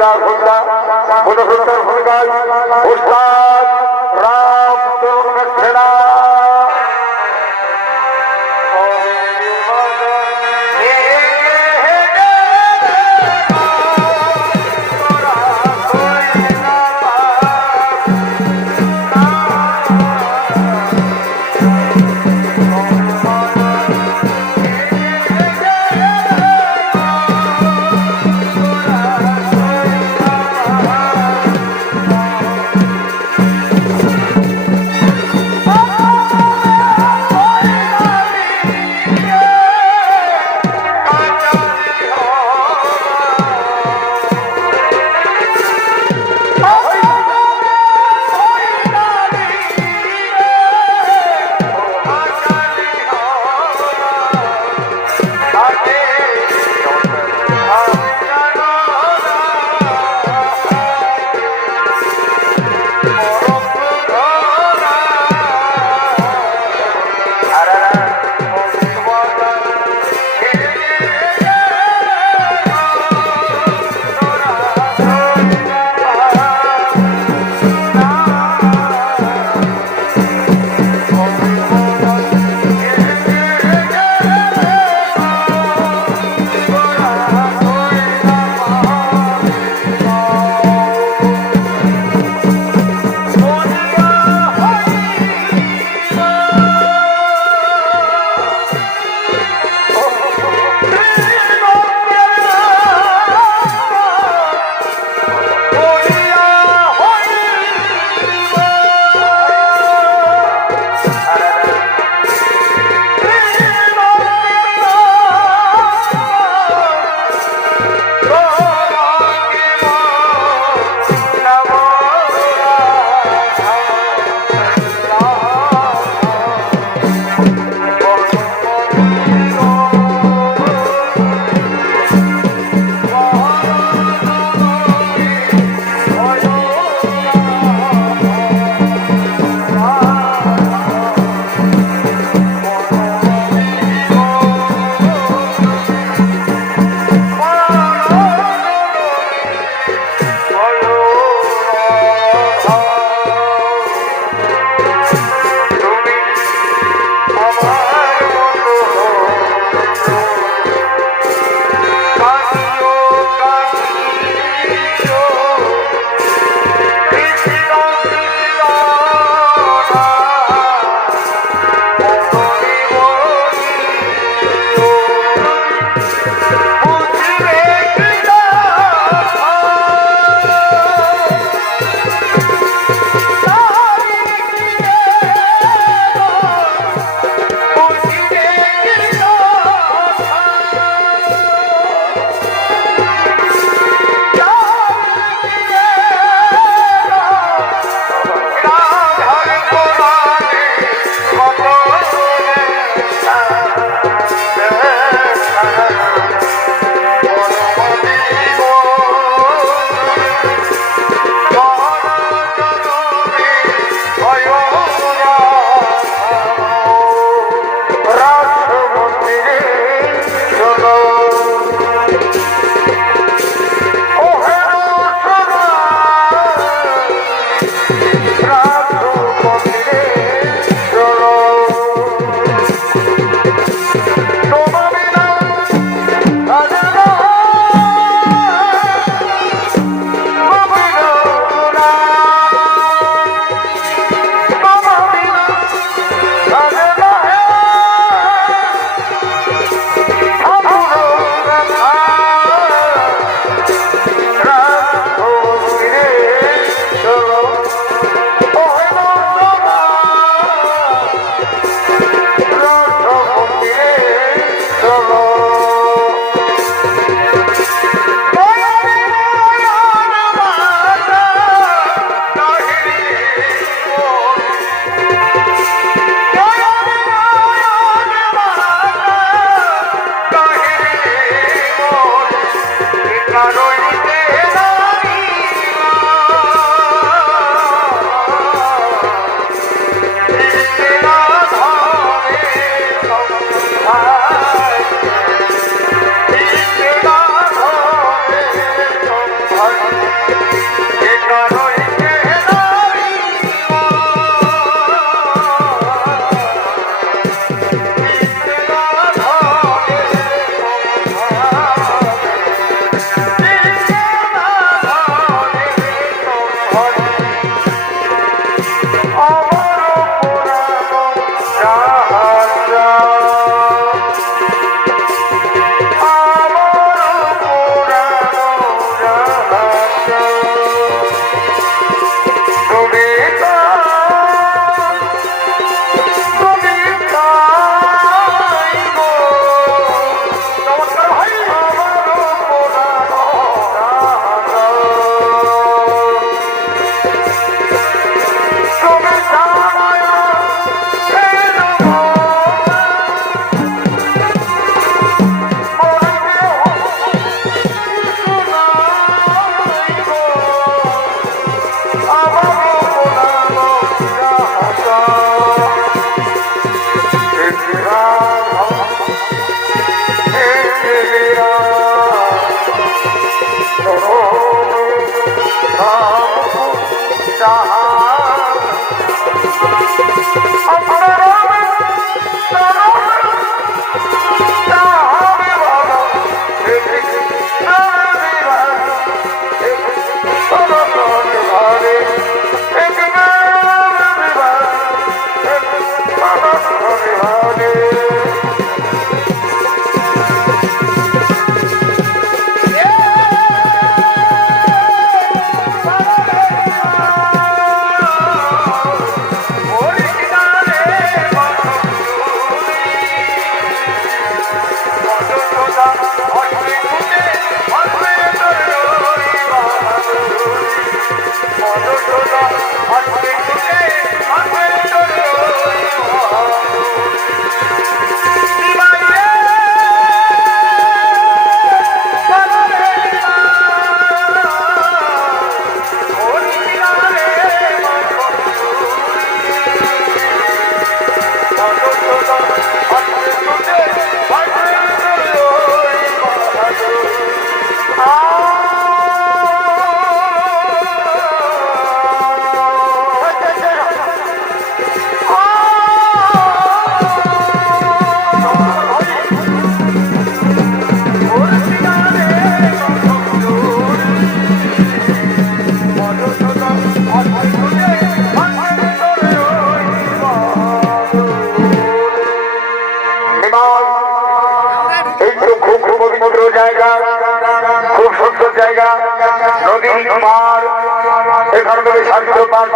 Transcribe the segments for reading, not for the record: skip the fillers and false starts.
মন্দিরা সন্ধ্যা মনোসুন্দর ভূমিকায় উস্তাদ রাম তরুণ খেলা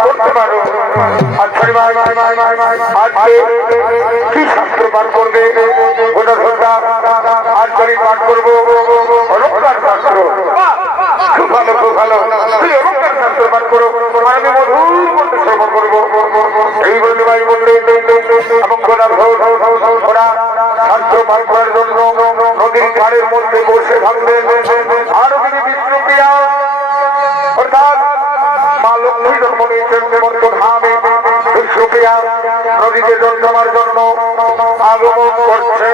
করতে পারো কি শাস্ত্র পাঠ করবে ওটা শ্রদ্ধা আজকালই পাঠ করবো অলঙ্কার শাস্ত্র খুব ভালো খুব ভালো তুই অলঙ্কার শাস্ত্র পাঠ করো আমি মধুর মধ্যে শ্রবণ করবো এই বলতে ভাই বলতে এবং ঘোড়া শাস্ত্র পাঠ করার জন্য নদীর ধারের মধ্যে বসে থাকবেন আরো যদি বিষ্ণুপ্রিয়া অর্থাৎ মা লক্ষ্মী জন্ম নিয়েছেন ধামে বিষ্ণুপ্রিয়া নদীতে জল জমার জন্য আগমন করছে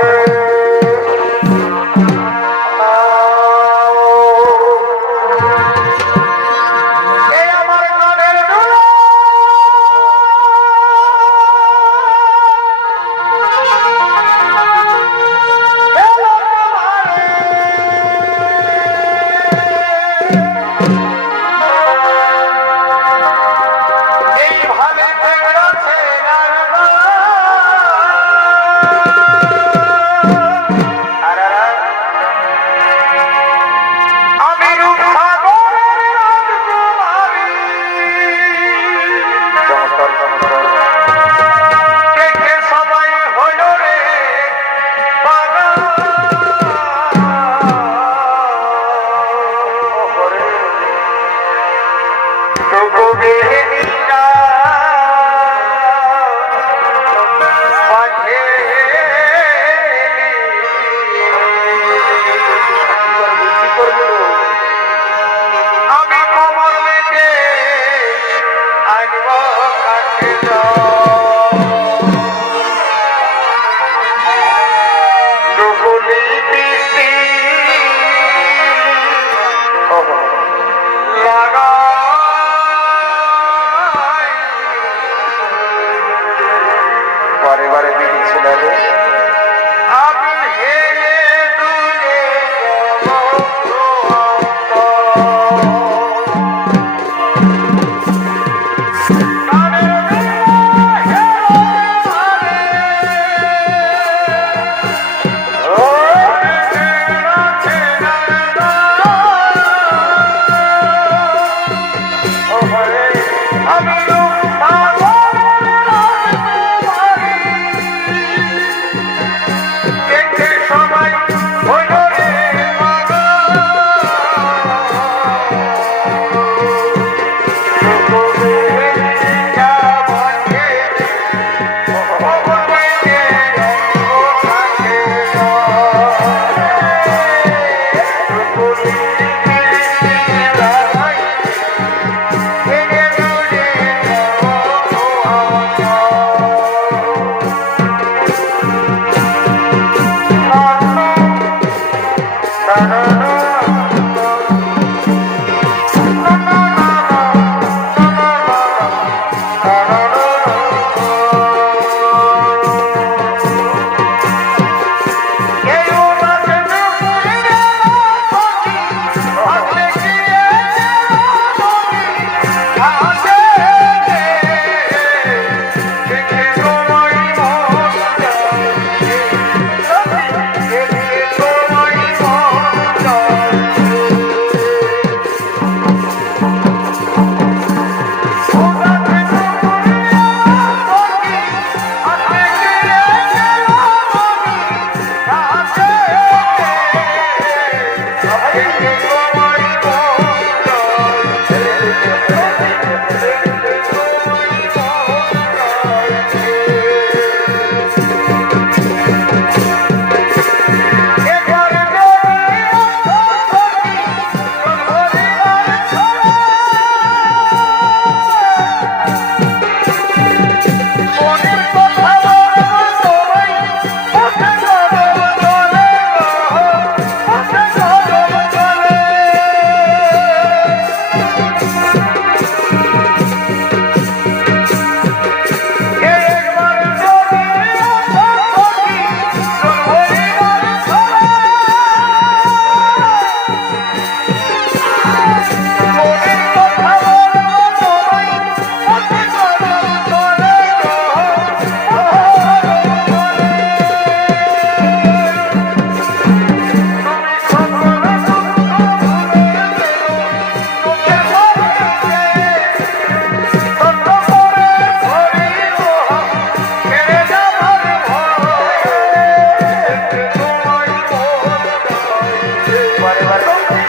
এবার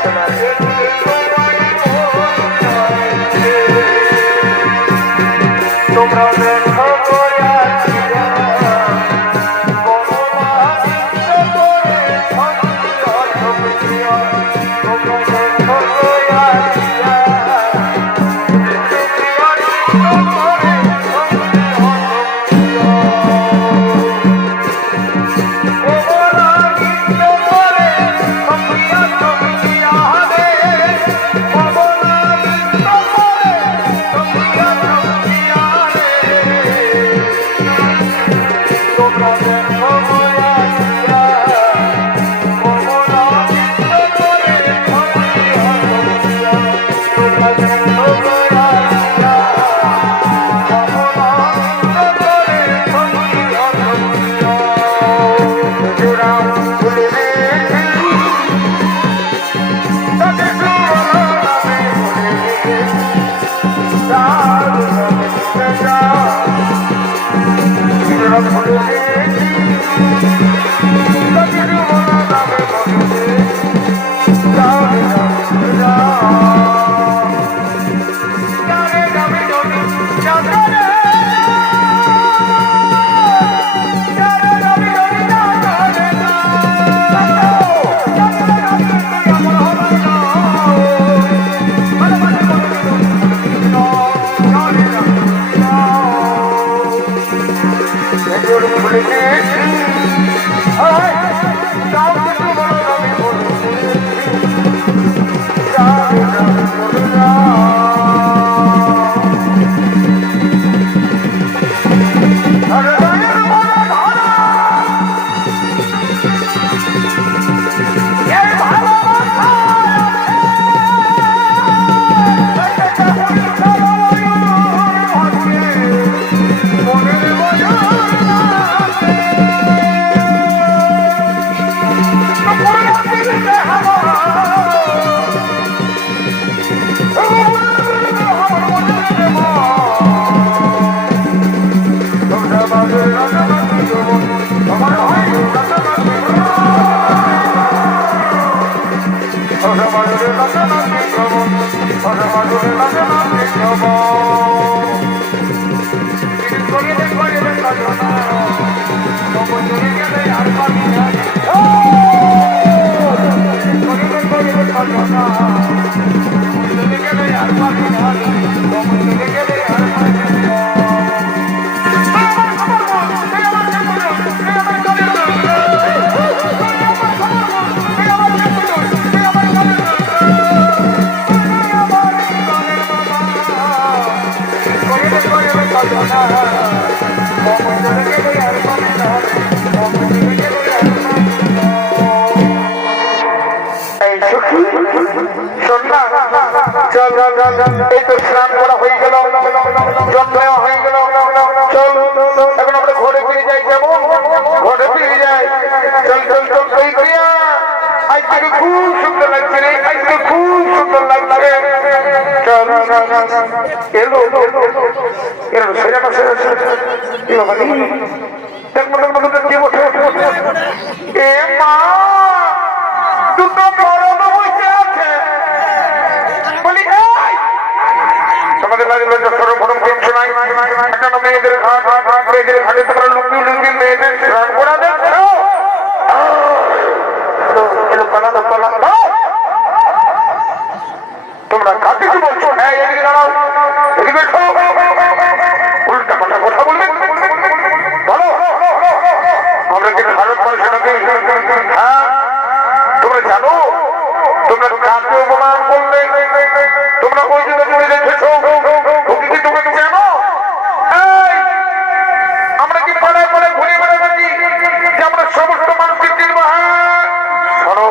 শোনা তোমরা দেখো এই তো স্নান করা হয়ে গেল, জন্ম হয়ে গেল, চল এখন আমরা ঘরে ফিরে যাই। কেমন ঘরে ফিরে যাই? চল চল চল কই করিয়া আজ থেকে খুব সুন্দর লাগছে রে, আজকে খুব সুন্দর লাগছে। চল এলো এলো সেরা পাশে এলো মানে দেখ মনে মনে কে বসে এ মা দুটো বড় বসে আছে বলি তোমাদের লাগলো সর্বপ্রথম কিছু নাই একটা মেয়েদের ঘাট মেয়েদের ঘাটে তোমরা লুঙ্গি লুঙ্গি মেয়েদের স্নান করা দেখো তোমরা কাকে কি বলছো? হ্যাঁ এদিকে দাঁড়াও, এদিকে উল্টা পাল্টা কথা বলবে বলো। আমরা কি ভারত মানুষের হ্যাঁ তোমরা জানো তোমরা কাকে অপমান করলে তোমরা ওই জন্য তুমি দেখেছো কি তুমি জানো? আমরা কি পাড়ায় পাড়ায় ঘুরে বেড়াচ্ছি যে আমরা সমস্ত মানুষকে চিনব? হ্যাঁ শোনো,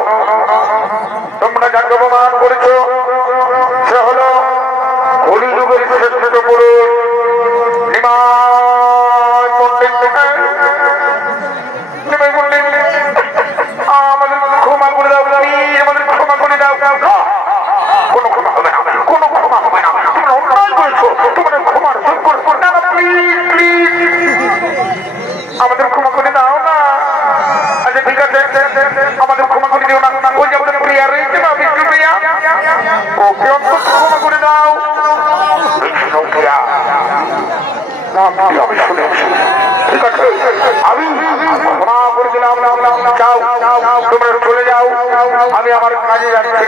তোমরা যাকে অপমান করেছো সে হলো কলিযুগের শ্রেষ্ঠ পুরুষ নিমাই পণ্ডিত। আমাদের ক্ষমা করে দাও, আমাদের ক্ষমা করে দাও। কোনো ক্ষমা হবে না, কোনো ক্ষমা হবে না। তোমরা অন্যায় করেছো, তোমাদের ক্ষমার যোগ্য না। প্লিজ প্লিজ আমাদের ক্ষমা করে দাও না। আচ্ছা ঠিক আছে, আমাদের ক্ষমা করে দিও না। ওই যে আমাদের প্রিয়া রয়েছে আমি শুনেছি। ঠিক আছে, আমি ক্ষমা করে দিলাম। যাও, তোমরা চলে যাও, আমি আমার কাজে যাচ্ছি।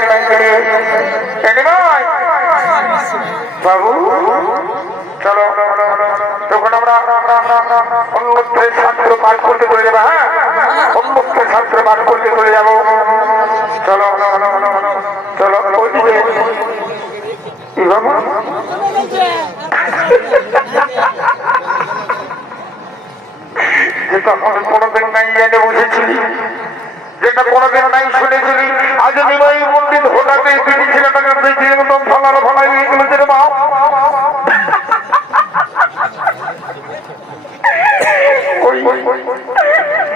বাবু চলো, তখন আমরা উন্মুক্তের ছাত্র পাঠ করতে চলে যাবো। হ্যাঁ, উন্মুক্তের ছাত্র পাঠ করতে চলে যাবো। চলো চলো, ওইদিকে কি বাবু যেটা আমি কোনোদিন নাই জেনে বুঝেছিলি, যেটা কোনোদিন নাই শুনেছিলি, আজ নিমাই পণ্ডিত হঠাৎ এই দুটি ছেলেটাকে দেখি একদম ফলার ফলাই হয়ে গেল যে বাপ।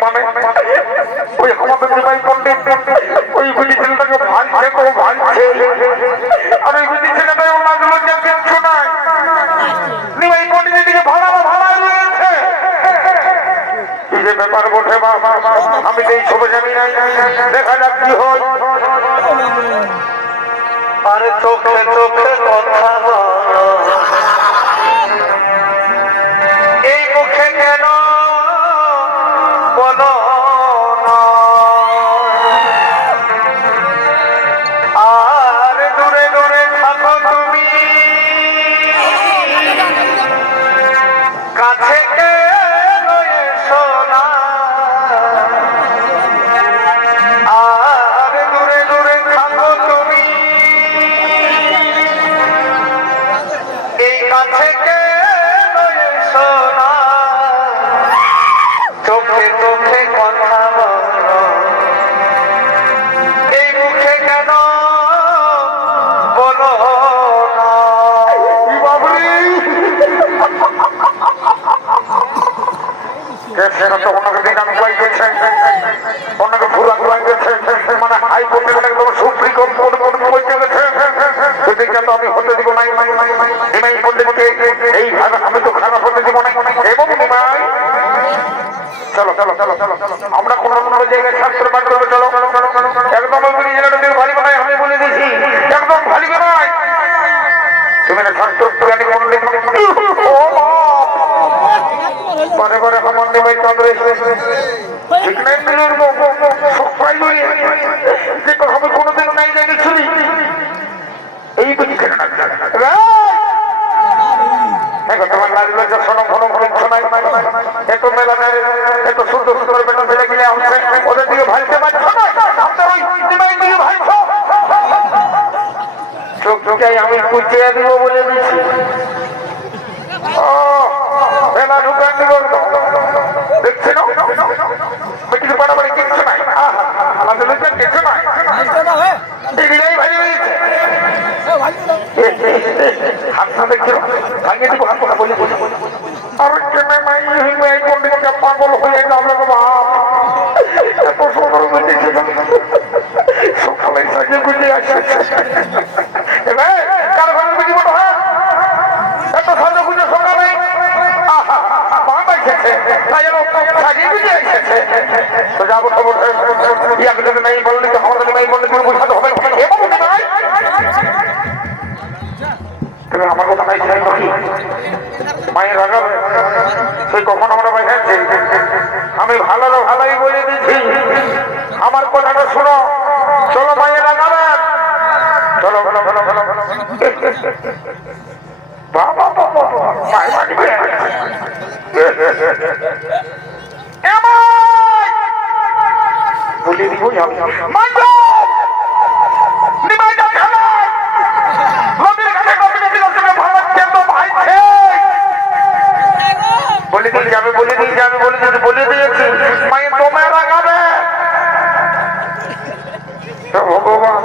মানে ওই আমাদের নিমাই পণ্ডিত ওই দুটি ছেলেটাকে ভাঙছে তো ভাঙছে, আর ওই দুটি ছেলেটাকে ওনার লজ্জা কিচ্ছু নাই। নিমাই পণ্ডিত এদিকে ভাড়া ভাড়া রয়েছে। কি যে ব্যাপার বটে বাবা, আমি তো এই সবে জানি নাই, দেখা যাক কি হয়। আরে চোখে চোখে কথা এই মুখে কেন বলো না, আর দূরে দূরে থাকো তুমি, কাছে কেন এসো না, আর দূরে দূরে থাকো তুমি, এই কাছে কেন এসো না, চোখে চোখে কথা বলো এই মুখে কেন বলো না। বাবরি মানে হাইকোর্টের একদম সুপ্রিম কোর্ট পৌঁছে গেছে। আমি হতে দিব নাই, নিমাই পণ্ডিতকে এইভাবে আমি তো খারাপ হতে দিব নাই। এবং নিমাই চলো চলো চলো চলো, আমরা কোন অন্য জায়গায় ছাত্র পাঠ করবো। চলো একদম ভালি বানায়, আমি বলে দিয়েছি একদম ভালি বানায়। তুমি না ছাত্র পণ্ডিত বারে বারে আমার নিমাই চন্দ্র আমি কোনোদিন নাই জেনেছি এই বুঝি তোমার লাগলো যে শোনো ঘন ঘন নাই এত মেলা এত সুন্দর সুন্দর বেটা ছেলে গিলে আসছে, ওদের দিকে ভাইতে পারছো না, ওই দিকে ভাইছো চোখ চোখে আমি কুচিয়ে দিব বলে দিচ্ছি। ও মেলা ঢুকান দিব দেখছি না, বেটির বাড়াবাড়ি কিচ্ছু নাই, আমাদের লোকের কিছু নাই, দিদিটাই ভাই হয়েছে। হাতটা দেখছিল ভাঙিয়ে দিব, হাত কথা বলে আর কেমন মাই পণ্ডিতটা পাগল হয়ে গেল বাপ। এত সুন্দর বুঝেছিল সকালে সাজিয়ে বুঝে আসছে। কার ঘরে বুঝি বলো, হ্যাঁ এত সাজা বুঝে সকালে বাবা এসেছে, তাই সাজিয়ে বুঝে এসেছে। তো যাবো খবর নেই বললি তো আমাদের নেই বললে তুমি বুঝাতে হবে। এবং তুমি আমার কথা নাই চাই নাকি মায়ের রাগাবে সেই কখন আমরা বাজাচ্ছি। আমি ভালো ভালোই বলে দিচ্ছি, আমার কথাটা শোনো। চলো মায়ের রাগাবে, চলো চলো চলো চলো বাবা বাবা মায়ের বাড়ি বলে দিব বলে দিয়ে যাবে, বলে দিয়ে যাবে, বলে দিয়েছি মায়ের তোমার রাগাবে। ভগবান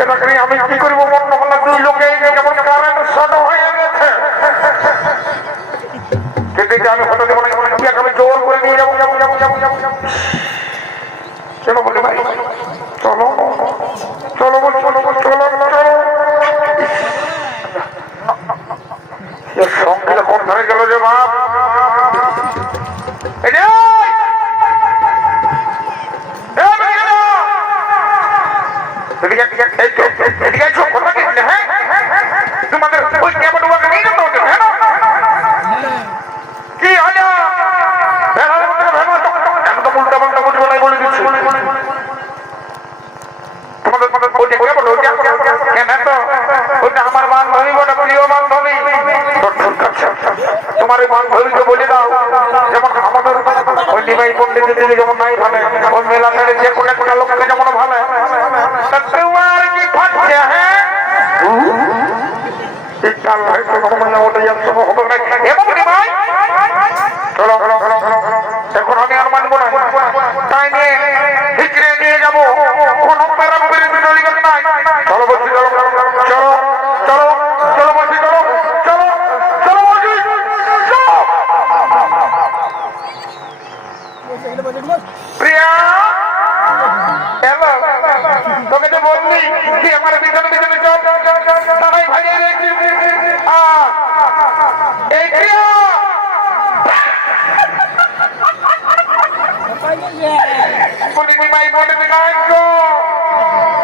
এটাকে আমি কি করবো, মন হলো দুই লোকে যেমন কারেন্ট শর্ট হয়ে গেছে, কিন্তু আমি হতে দেবো না, আমি জোর করে নিয়ে যাবো যাবো যাবো যাবো যাবো যাবো। চলো বলে ভাই চলো চলো বল চলো বল চলো চলো। সঙ্গীটা কোন ধরে গেল যে বাপ, তোমাদের ওই ক্যামেরা নিয়ে যেতে হচ্ছে। তোমার ওই বান্ধবীকে বলে দাও যেমন আমাদের ওই নিমাই পণ্ডিতের দিকে যেমন নাই ভালো ওই মেলা ছেড়ে যে কোনো একটা লোককে যেমন ভালো তোমার কি থাকছে হ্যাঁ এখন আমি আর মানবো না তাই নিয়ে ভিতরে নিয়ে যাবো কোন নাই চলো বলছি চলো চলো চলো চলো বলছি চলো চলো চলো বলছি প্রিয়া তোকে তো বললি কি আমার পিছনে পিছনে চল তারাই ভাইয়ে রেখে এই প্রিয়া বলি নিমাই বলে নিমাই গো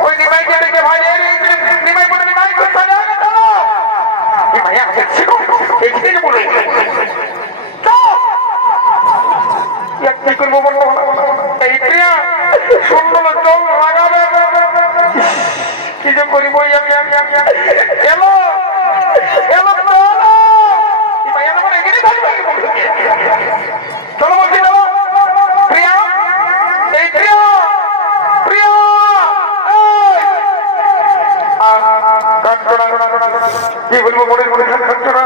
ওই নিমাইকে দেখে ভাইয়ে রেখে নিমাই বলে নিমাই গো চলে আগে চলো এই ভাইয়া দেখছি গো এদিকে বলে কি করবো বলবো এই প্রিয়া সুন্দর চল লাগাবে কি যে করিব এলো এলো চলো বলছি চলো প্রিয়া এই প্রিয়া প্রিয়া কি বলবো মনে মনে না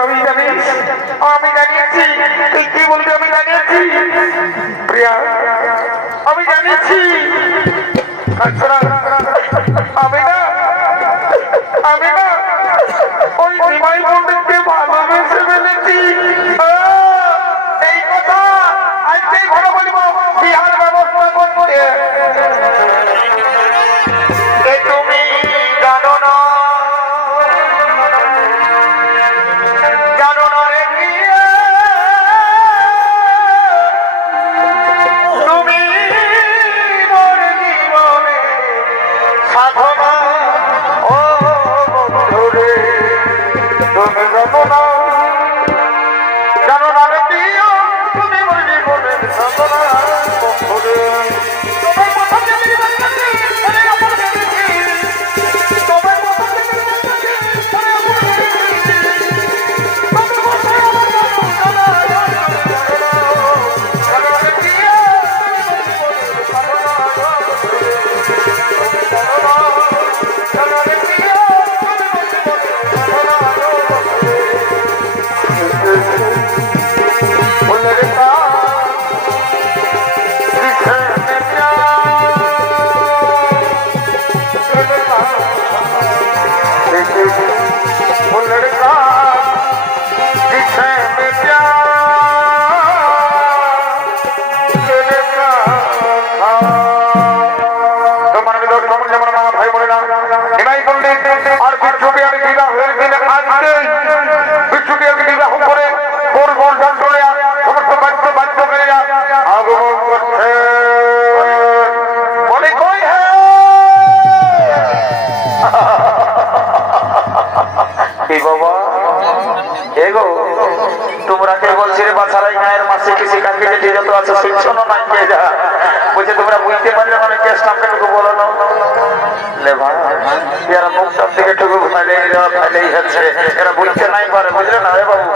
আমি জানিয়েছি তুই কি বলবি আমি জানিয়েছি প্রিয়া আমি জানিয়েছি আমি না ওই নিমাই পণ্ডিতকে ভালোবেসে ফেলেছি এই কথা আজকেই ঘরে বলবো বিহার ব্যবস্থা করতে তুমি জানো না জানো না রে তুমি মোর জীবনে সাধনা ও বন্ধুরে তুমি জানো না জানো না রে প্রিয় তুমি মোর জীবনে সাধনা বন্ধুরে তোমার কথা জেনে যাচ্ছি মনে আপন দেখি তোমার কথা জেনে যাচ্ছি মনে আপন আর বিশ্ববিহারী বিবাহ হয়েছিল আজকে বিশ্ববিহারী বিবাহ করে কোন বর্ষণ করে সমস্ত বাদ্য বাদ্য করে আগমন করছে বলে কই কি বাবা এগো তোমরা কে বলছি রে বাছারাই গায়ের মাসে কিছু কাকে যে যত আছে শিক্ষণ নাই কে যা বলছে তোমরা বুঝতে পারলে মানে কেসটা আমাকে বলো না লে ভাই এরা মুখটার দিকে টুকু ফাইলেই হচ্ছে এরা বুঝতে নাই পারে বুঝলে না রে বাবু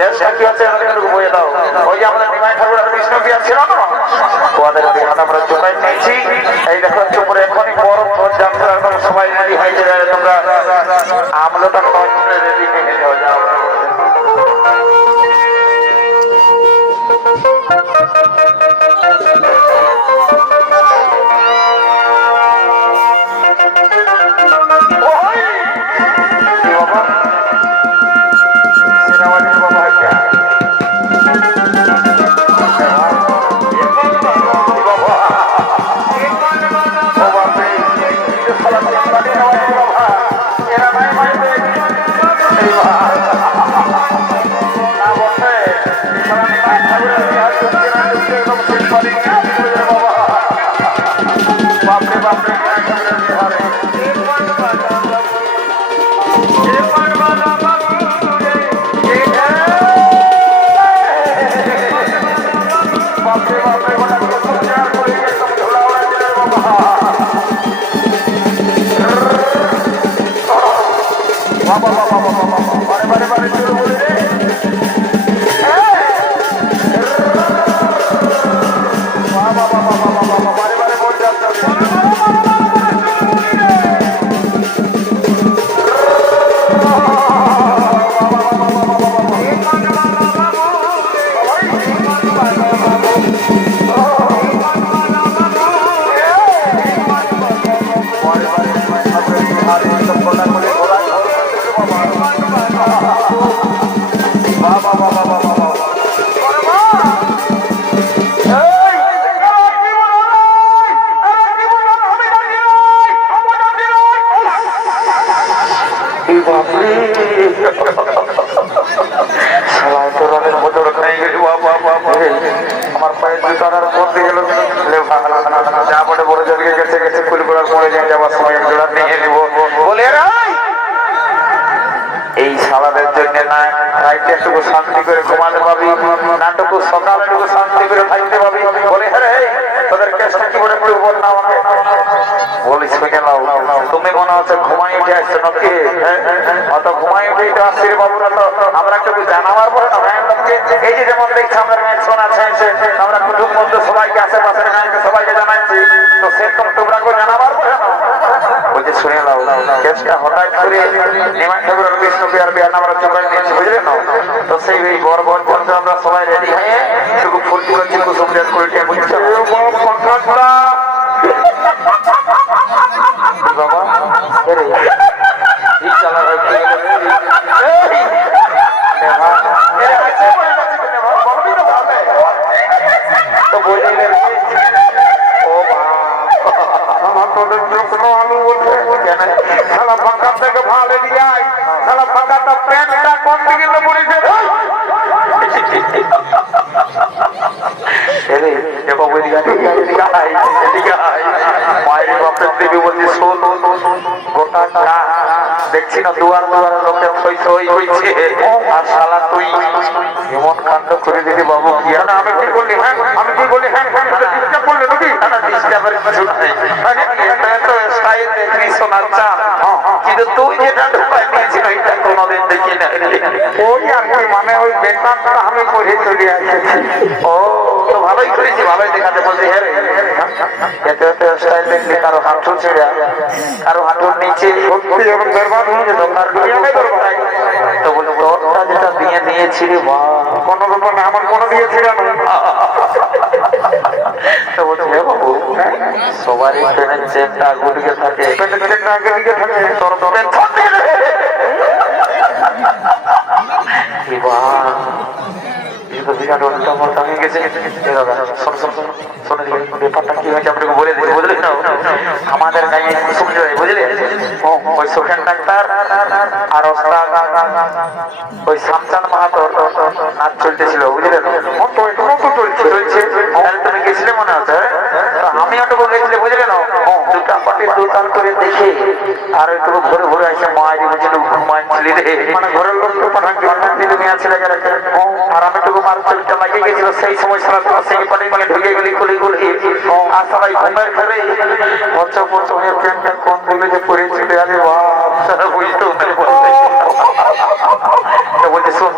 কেসটা কি হচ্ছে এখানে বলে দাও ওই যে আমাদের নিমাই ঠাকুর আর বিষ্ণু বিয়া ছিল না ওদের বিহান আমরা চোখাই নিয়েছি এই দেখো চুপরে এখনই বড় যাত্রা একদম সবাই রেডি হয়ে যাবে তোমরা আমলোটা রেডি হয়ে যাও যাও বারে বারে বারে বারে এই বাপরে শালায় তো রানের বদর খাই গেল বাবা বাবা আমার পায়ে জুতার পড়তে গেল যা বড় বড় জলকে গেছে গেছে কুলকুলার পড়ে যায় যাওয়ার সময় এক জোড়া নিয়ে নিব বলে এই সালাদের জন্য না রাইতে একটু শান্তি করে ঘুমাতে পাবি নাটকু সকালে একটু শান্তি করে থাকতে পাবি বলে হ্যাঁ তোদের কেসটা কি বলে বল না আমাকে বলিস কেন তুমি মনে হচ্ছে ঘুমাই উঠে আসছো নাকি অত ঘুমাই উঠে আসছি রে বাবু না তো আমরা একটু জানাবার পরে না এই যে যেমন দেখছি আমরা শোনা চাইছে আমরা কুটুম বন্ধু সবাইকে আশেপাশের গাঁকে সবাইকে জানাচ্ছি তো সেরকম তোমরাকে জানাবার পরে বলছি শুনে নাও কেসটা হঠাৎ করে নিমাই ঠাকুরের বিষ্ণু বিহার বিহার আমরা চোখাই নিয়েছি বুঝলে না তো সেই বড় বড় পর্যন্ত আমরা সবাই রেডি হয়ে শুধু ফুর্তি করছি কুসুম রেড করে বুঝছো বাবা তো বলছি আলু বলছে সালা ফাঁকা থেকে ভালো দিয়ে সালা ফাঁকাটা প্যান্টটা কোন দিকে পড়েছে মায়ের বাপের দেবী বলছে শোন গোটা দেখছি না দুয়ার দুয়ার লোকের সই সই হয়েছে আর শালা তুই এমন কাণ্ড করে দিদি বাবু কি আমি কি বললি হ্যাঁ আমি কি বলি হ্যাঁ ডিস্টার্ব করলে নাকি ডিস্টার্বের কিছু নাই তো স্টাইল দেখলি শোনার চান কিন্তু তুই যেটা ঢুকাই দিয়েছিল এটা কোনোদিন দেখি না ওই আর কি মানে ওই বেতনটা আমি পড়ে চলে আসছি ও তো ভালোই করেছি ভালোই দেখাতে বলছি হ্যাঁ রে এতে এতে স্টাইল দেখলি কারো হাঁটুর ছেড়ে কারো হাঁটুর নিচে সত্যি যখন দরবার হয়েছে দরকার তো বলবো তোরটা যেটা দিয়ে দিয়েছিলি বা কোনো ব্যাপার না আমার কোনো দিয়েছিলাম তো বলছি হ্যাঁ বাবু সবারই পেনের চেনটা আগে দিকে থাকে পেনের চেনটা আগে দিকে থাকে তোর পেন বিরাট অনেকটা আমার দাঁড়িয়ে গেছে ব্যাপারটা কি হয়েছে আপনাকে বলে দিই বুঝলি না আমাদের গায়ে কুসুম জয় বুঝলি ওই সুখেন ডাক্তার আর ওই শামচাঁদ মাহাতোর নাচ চলতেছিল বুঝলে চলছে তুমি গেছিলে মনে হচ্ছে আমি ওটুকু গেছিলে বুঝলে না দুটা পাটির দুতাল করে দেখে আর ওইটুকু ঘুরে ঘুরে আসে মায়ের বুঝলো ঘুমাইছিলি রে মানে ঘরের লোক ছেলে আর আমি টুকু মার চলতে লাগিয়ে গেছিল সেই সময় সারা তোমার সেই পাটি মানে ঢুকে গেলি গুলি গুলি আর সবাই ঘুমের ঘরে পঞ্চম পঞ্চমের প্রেমটা কোন দিকে যে পড়েছিল আরে বাপ সারা বুঝতেও নাই বলছে শোন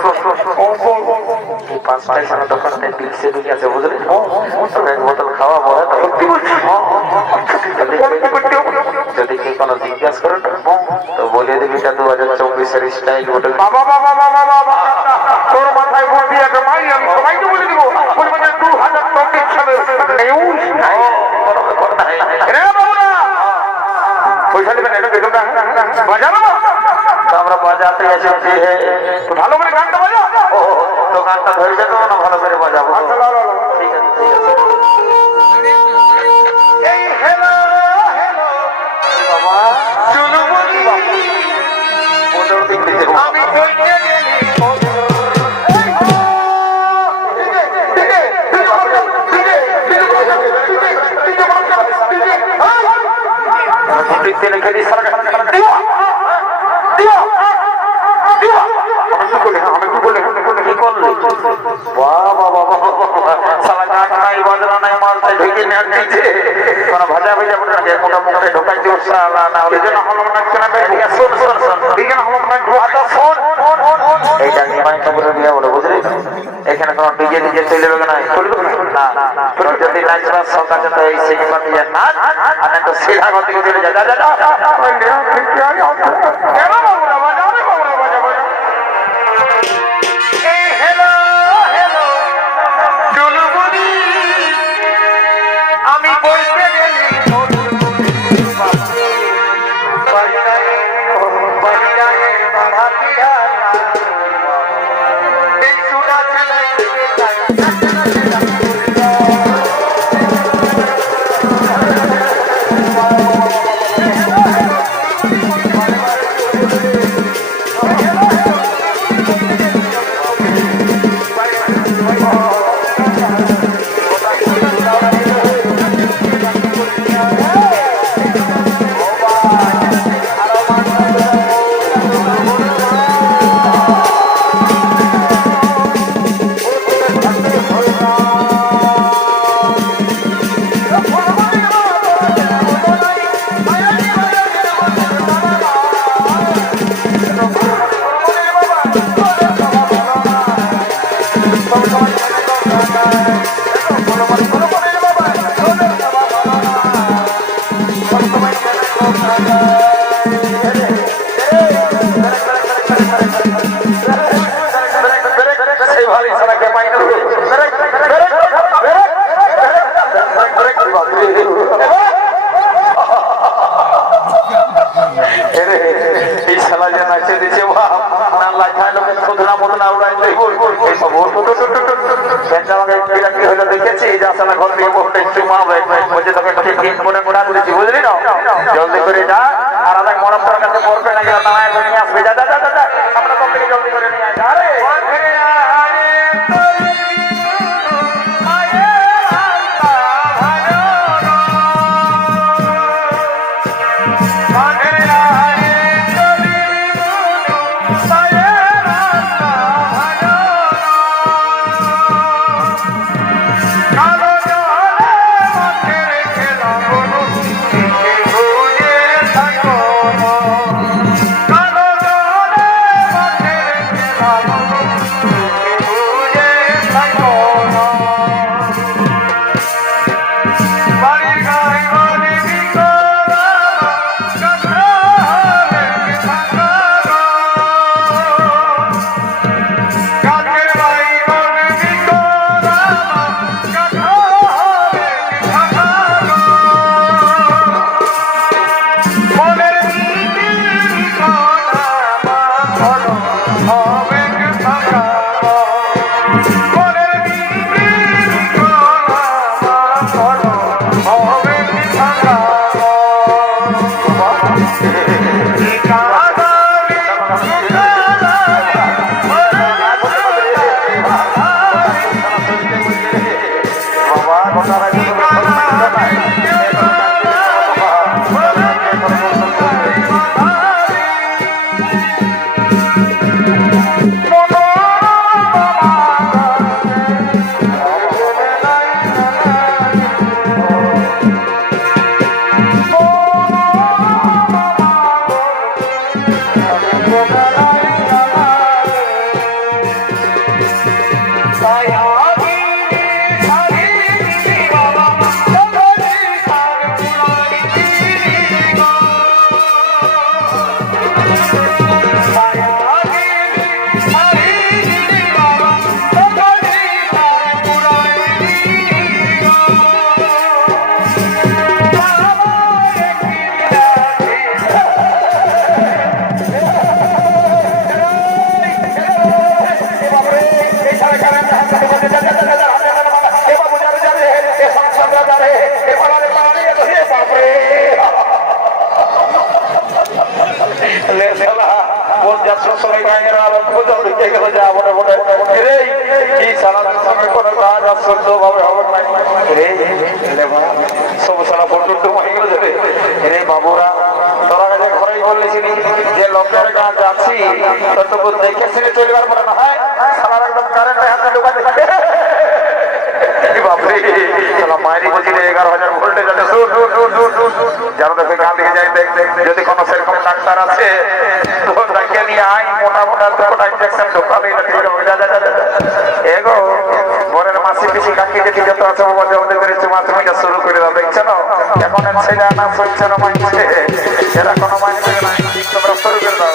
এই পাঁচটায় সারা দোকানটায় বিল সে দিকে আছে বুঝলি তোকে এক বোতল খাওয়াবো যদি কেউ কোনো জিজ্ঞাসা করে তো বলে দিবি এটা 2024-এর স্টাইল হোটেল বাবা বাবা বাবা বাবা তোর মাথায় বুদ্ধি আছে ভাই আমি সবাইকে বলে দিব বলবো যে 2024 সালের নিউজ রে বাবুরা পয়সা দেবেন এটা দেখুন না বাজাবো তো আমরা বাজাতে এসেছি তো ভালো করে গানটা বাজাও তো গানটা ধরবে তো না ভালো করে বাজাবো ঠিক আছে ঠিক আছে এই হ্যালো হ্যালো বাবা চলো বলি বাবু বলো আমি কইতে গেলি ভাজা ভাজা মোটামুটি ঢোকাই দিও এইটা নিমাই ঠাকুরে দিয়ে বলো বুঝলি এখানে কোনো ডিজে ডিজে চলে যাবে না যদি নাচবার শখ আছে তো এই সিনেমা দিয়ে নাচ আর না তো সিধা গতিকে চলে যায় আমি বলতে গেলি এই সুরা চালাই ভারী ছাড়াকে পাই না এই শালা যে নাচে দিছে না লাইখায় লোকের শোধনা মোধনা উড়াই আমাকে হলে দেখেছি যে আসলে ঘর দিয়ে বলতে চুমাবে বলছে তোকে ঠিক মনে করা দিয়েছি বুঝলি না জলদি করে যা আর আলাদা মরম তোর কাছে পড়বে না কেউ নামায় নিয়ে আসবে যা যা যা যা আমরা কম থেকে জলদি করে নিয়ে আসা আরে বাবুরা তোরা ঘরেই বলেছিলি যে লোকের গান যাচ্ছি ততটুকু দেখে ছেড়ে চলবার মনে না হয় সারা একদম কারেন্টের হাতে ঢোকা দেখে বাপরে মায়েরই বুঝিলে 11,000 ভোল্টেজ আছে যারা দেখে গান দিকে যাই দেখ যদি কোনো সেরকম ডাক্তার আছে তো তাকে নিয়ে আই মোটা মোটা দুটো ইনজেকশন ঢোকালে ঠিক হবে যা যা যা এগো ঘরের মাসি পিসি কাকি যেটি যত আছে বাবা ওদের করে চুমাচুমিটা শুরু করে দাও দেখছো না এখন ছেলে না চলছে না মানছে এরা কোনো মানছে না তোমরা শুরু করে দাও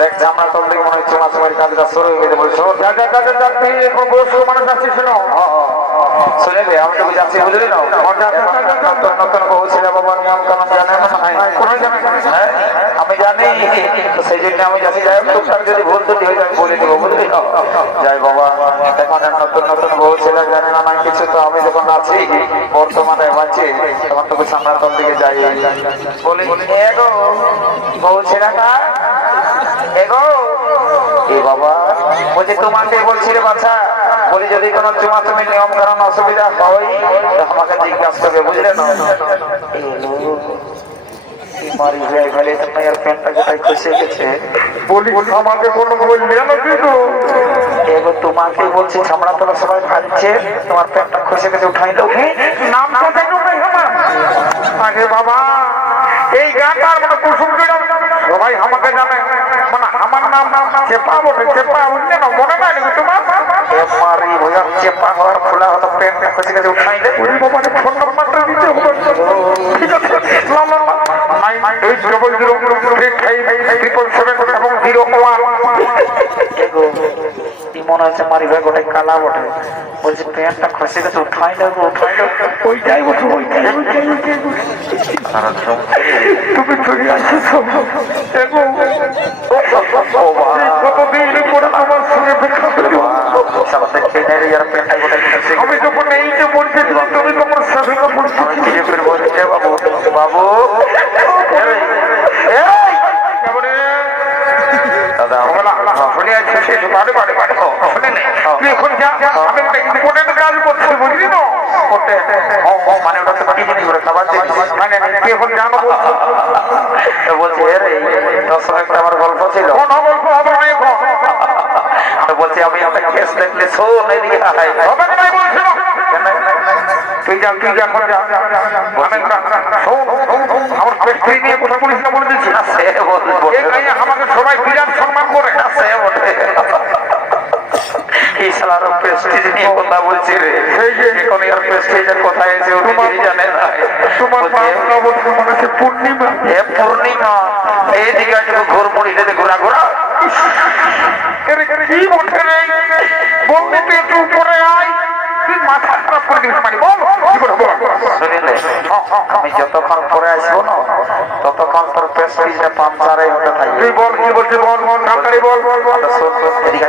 দেখছে আমরা তোর দিকে মনে হচ্ছে মাছের কাজটা শুরু হয়ে গেছে বলছো মানুষ আসছে শোনো শুনে দে আমি তোকে যাচ্ছি বুঝলি না নতুন নতুন বউ ছেলে বাবা নিয়ম কানুন জানে না হ্যাঁ আমি জানি তো সেই জন্য আমি যাচ্ছি যাই হোক টুকটাক যদি ভুল ত্রুটি হয়ে যায় আমি বলে দেবো বুঝলি না যাই বাবা এখন নতুন নতুন বউ ছেলে জানে না কিছু তো আমি যখন আছি বর্তমানে বাঁচি তখন তোকে সামনাতন দিকে যাই বলি এগো বউ ছেলেটা এগো এ বাবা বলছি তোমাকে বলছি রে বাচ্চা বলি যদি কোনো চুমা তুমি নিয়ম কারণ অসুবিধা হয় আমাকে জিজ্ঞাসা করবে বুঝলে না মারি হয়ে গেলে তোমার প্যান্টটা কোথায় খসে গেছে বলি আমাকে কোনো বললে না কিন্তু এগো তোমাকে বলছি ছামড়া তোলা সবাই ভাবছে তোমার প্যান্টটা খসে গেছে উঠাই দাও নামটা দেখো ভাই আমার আরে বাবা এই গানটার মানে কুসুম সবাই আমাকে জানে মানে আমার নাম চেপা বটে চেপা বুঝলে না মনে নাই নাকি তোমার মারি হয়ে চেপা হওয়ার খোলা হতো প্যান্টটা খসে গেছে উঠাই দে ওই বাবা ফোন নাম্বারটা দিতে হবে ঠিক আছে মনে হচ্ছে মারি ভাই গোটাই কালা বটে বলছি প্যান্টটা খসে গেছে উঠাই দেবো ওইটাই বটে তুমি চলে আসছো কতদিন পরে তোমার সঙ্গে দেখা আমি যখন এই যে বলছি তুমি তোমার সাথে বাবু বাবু মানে ওটা তো কি জিনিস করে খাবার জিনিস এখন জানো বলছি তোর সঙ্গে একটা আমার গল্প ছিল গল্প হবে না বলছি আমি একটা কেস দেখলে শোন এদিকে তুই যা তুই এখন আমার পেস্ট্রি নিয়ে কথা বলিস না বলে দিচ্ছি আমাকে সবাই বিরাট সম্মান করে এই শালার প্রেস্টিজ নিয়ে কথা বলছি রে এখন এর প্রেস্টিজের কথা এসে উঠে জানে না তোমার মনে হচ্ছে পূর্ণিমা পূর্ণিমা এইদিকে আছে ঘোর মুড়িতে ঘোরা ঘোরা কি বলছে রে বলবি তুই একটু উপরে আয় তুই মাথা খারাপ করে দিস পারি বল শুনিলে আমি যতক্ষণ পরে আসবো না ততক্ষণ তোর প্রেস্টিজটা পাঞ্চারে হতে থাকবে তুই বল কি বলছিস বল বল তাড়াতাড়ি বল বল বল এদিকে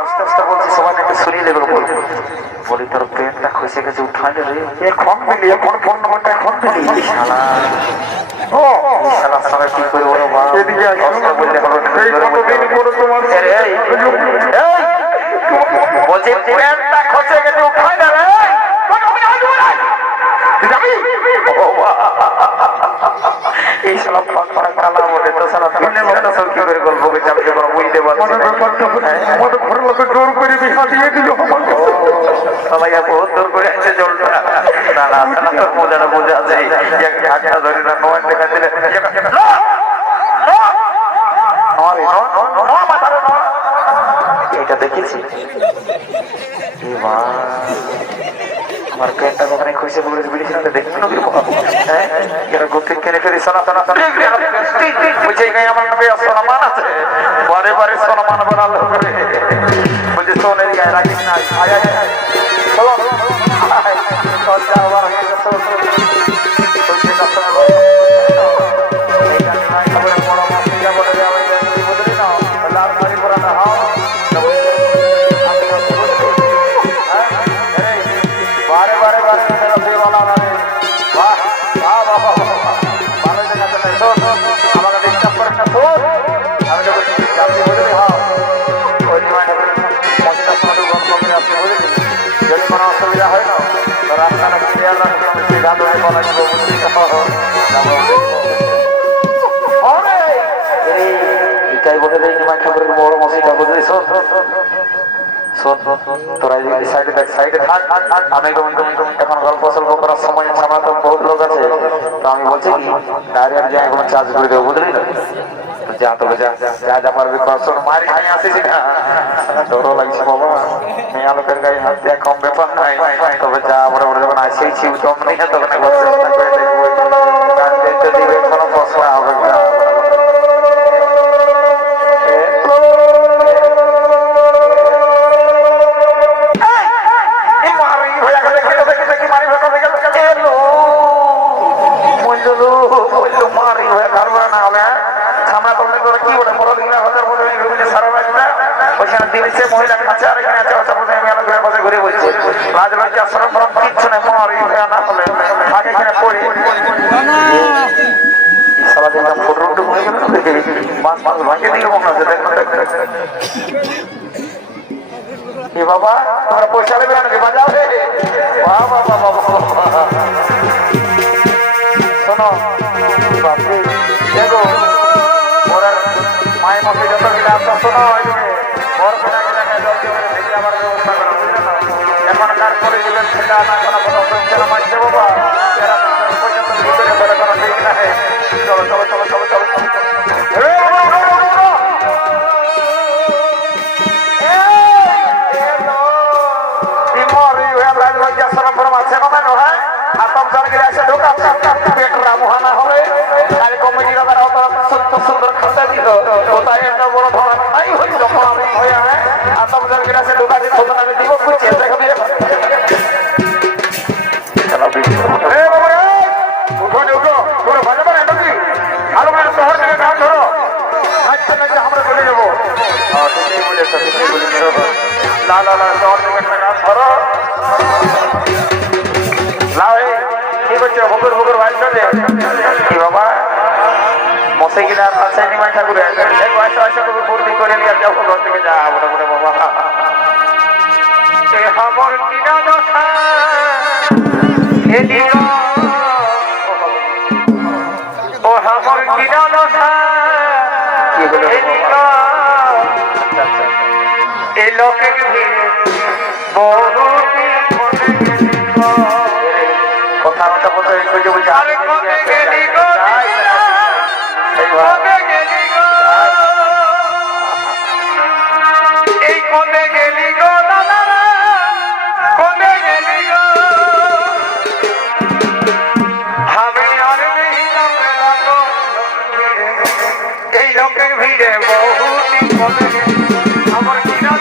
আস্তে আস্তে বলছি সবাই একটু শুনিয়ে দেবে বলি তোর প্রেমটা খসে গেছে উঠাই রে এখন মিলি এখন ফোন নাম্বারটা এখন মিলি শালা ও শালার সঙ্গে কি করবো এদিকে বললে হবে বলছি প্রেমটা খসে গেছে উঠাই না রে এই শালা পাকড়া কালা বলে তো শালা তুমি সব কি করে গল্প করছে আমি যখন বুঝতে পারছি আমাদের ঘরের লোকে জোর করে বিহা দিয়ে দিল সবাই বহুত দূর করে আছে জলটা না না না তোর মজাটা বোঝা যায় ঢাকা ধরে না নয় দেখা দিলে এটা দেখেছি আমার প্যান্টটা ওখানে খুঁজে বলে বিড়ির সাথে দেখবেন এরা ঘুরতে কেনে ফেরি সোনা সোনা বুঝে গায়ে আমার নামে সোনামান আছে বারে বারে সোনামান বানালো করে বলছে সোনের গায়ে রাখিস না আয় আয় আয় চলো সজ্জা হবার হয়ে গেছে বড় মাসিকা বলে যাবে বুঝলি না লাল শাড়ি পরাটা হাও বারে বারে বারে দেওয়ালা মানে বাহ বাহ বাবা ভালো জায়গাতে নাই শোন আমাকে ডিস্টার্ব করেন না শোন আমি যখন যাচ্ছি বুঝলি হ্যাঁ ওই ডিমান্ড 50 মিনিট গল্প করে আসছি বুঝলি যদি কোনো অসুবিধা হয় না তো রাস্তাটা ক্লিয়ার রাখতে আমি সিদ্ধান্ত নিয়ে বলা যাবো বুঝলি এটাই বলে দেয় ডিমান্ড ঠাকুরের বড় মশিটা বুঝলি শোন তোরা সাইডে থাক সাইডে থাক আমি এখন গল্প সল্প করার সময় আমার তো বহুত লোক আছে তো আমি বলছি কি ডাইরেক্ট যাই কোনো চার্জ করে দেবো বুঝলি না যা তোকে যা যা যা পারবি কর মারি খাই আসিস না ডরও লাগছে বাবা মেয়া লোকের গায়ে হাত দেওয়া কম ব্যাপার নাই তবে যা আমরা যখন আসেছি কম নেই তখন চেষ্টা করে দেখবো গান দেখতে দিবে কোনো ফসলা হবে না মহিলা কাছে আর এখানে আছে বাচ্চা বসে আমি ঘুরে বসে ঘুরে বলছি লাজ লজ্জা সরম ফরম কিচ্ছু নেই মর না হলে আগে এখানে পড়ি সারা দিন ফটো উঠে হয়ে গেল মাছ মাছ ভাঙিয়ে দিল মনে হচ্ছে এ বাবা তোমরা পয়সা দেবে নাকি বাজাও রে বাবা বাবা বাবা শোনো বাপরে দেখো ওরা মায়ের মধ্যে যত মিলে আসা শোনো বড় পেটা দেখে আবার ব্যবস্থা করো বুঝলে না এখনকার পরিবেশ ছেলে না কোনো কোনো পয়সা মারছে বাবা এরা পর্যন্ত ভিতরে বলে কোনো ঠিক না চলো চলো চলো চলো চলো চলো সুন্দর খাতা দিল কোথায় একটা বড় ধরা নাই হইল আতঙ্কের গ্লাসে ঢোকা দিল আমি দিব খুঁজছে দেখো আমরা চলে যাবো না না না শহর থেকে একটা গাছ ধরো লাও কি করছে ভুকুর ভুকুর ভাই কি বাবা মশাই কিনা আছে নিমাই ঠাকুরের এই বয়সে বয়সে তুমি ফুর্তি করে নিয়ে যাবো ঘর থেকে যা বলে বলে বাবা এ খবর কিনা দশা ও খবর কিনা দশা কি হলো এই লোকের ভিড়ে বহু কথা কথা বলতে বুঝে বুঝে এই কোনে গেলি গো দাদা কোনে গেলি গো আমি আর এই লোকের ভিড়ে বহু আমার কিনা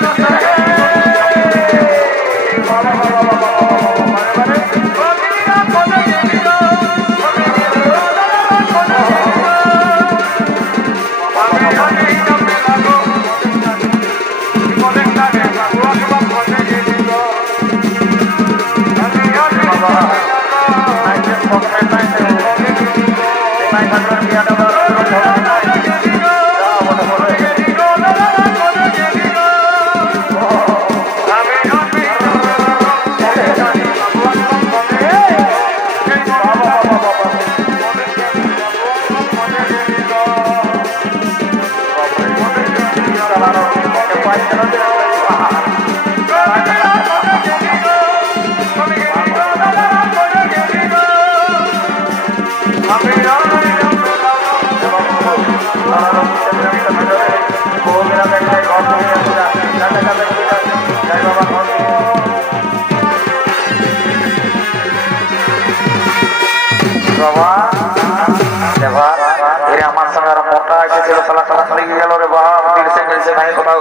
আমার সঙ্গে মোটা এসেছিল সালা সালা লেগে গেল রে বাপ মিলছে মিলছে নাই কোথাও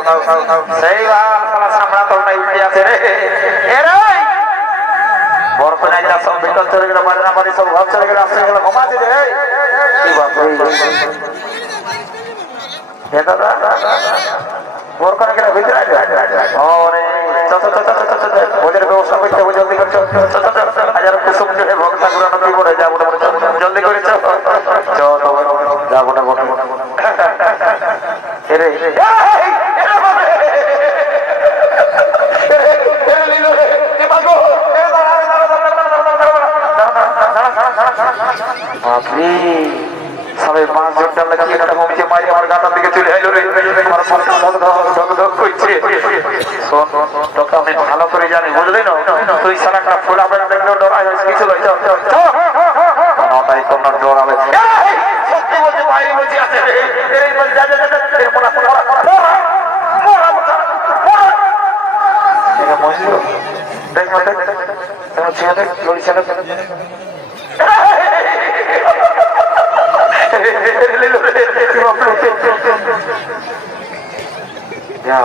সেই বাপ সালা সামনা তো নাই উঠে আছে রে বরফ নাই যা সব ভিতর চলে গেল বাজনা বাড়ি সব ঘর চলে গেল আসতে গেল ঘুমাচ্ছি রে কি বাপ রে দাদা বরফ গেলে ভিতরে ওরে ওদের ব্যবস্থা করতে হবে জলদি করছো হাজার কুসুম জলে ভক্তা ঘুরানো কি বলে যাবো জলদি করে যাবো না বটে সবাই 5 জন ডাল লাগিয়ে একটা হোমকে মারি আমার গাটার দিকে চলে এলো রে আমার মাথা ধক ধক করছে শোন তোকে আমি ভালো করে জানি বুঝলি না তুই সারা একটা ফুলা বেড়া দেখলেও ডরাই হয়েছে কিছু লই নটাই তোমার ডরাবে সত্যি বলছি ভাই বলছি আছে রে এই বল যা যা যা মোরা মোরা মোরা এটা মহিল দেখ মতে তুমি ছেলে লড়ি ছেলে Ya,